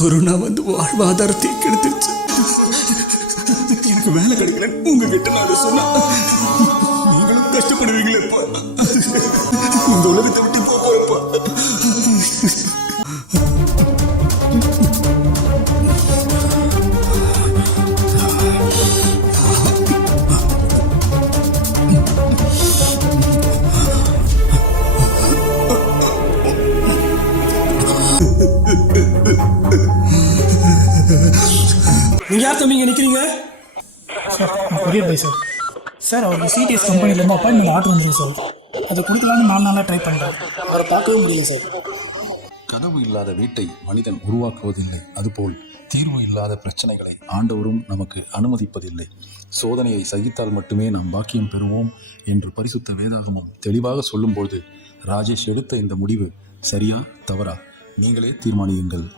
Corona வந்து வாழ்வாதாரத்தை கெடுத்துருச்சு. எனக்கு வேலை கிடைக்கலன்னு உங்ககிட்ட நான் சொன்னா நீங்களும் கஷ்டப்படுவீங்களேப்பா. இந்த உலகத்தை விட்டு போறப்பா. நீங்க யார் தம்பிங்க நிக்கிறீங்க? Courier by sir. சார் அவருக்கு சிடிஎஸ் கம்பெனிலேருந்து அப்பாயின்மெண்ட் ஆர்டர் வந்துருக்கு சார். அதை கொடுக்கலான்னு 4 நாளாக ட்ரை பண்ணுறேன். அவரை பார்க்கவே முடியல சார். கனவு இல்லாத வீட்டை மனிதன் உருவாக்குவதில்லை, அதுபோல் தீர்வு இல்லாத பிரச்சனைகளை ஆண்டவரும் நமக்கு அனுமதிப்பதில்லை. சோதனையை சகித்தால் மட்டுமே நாம் பாக்கியம் பெறுவோம் என்று பரிசுத்த வேதாகமம் தெளிவாக சொல்லும்போது ராஜேஷ் எடுத்த இந்த முடிவு சரியா தவறா நீங்களே தீர்மானியுங்கள்.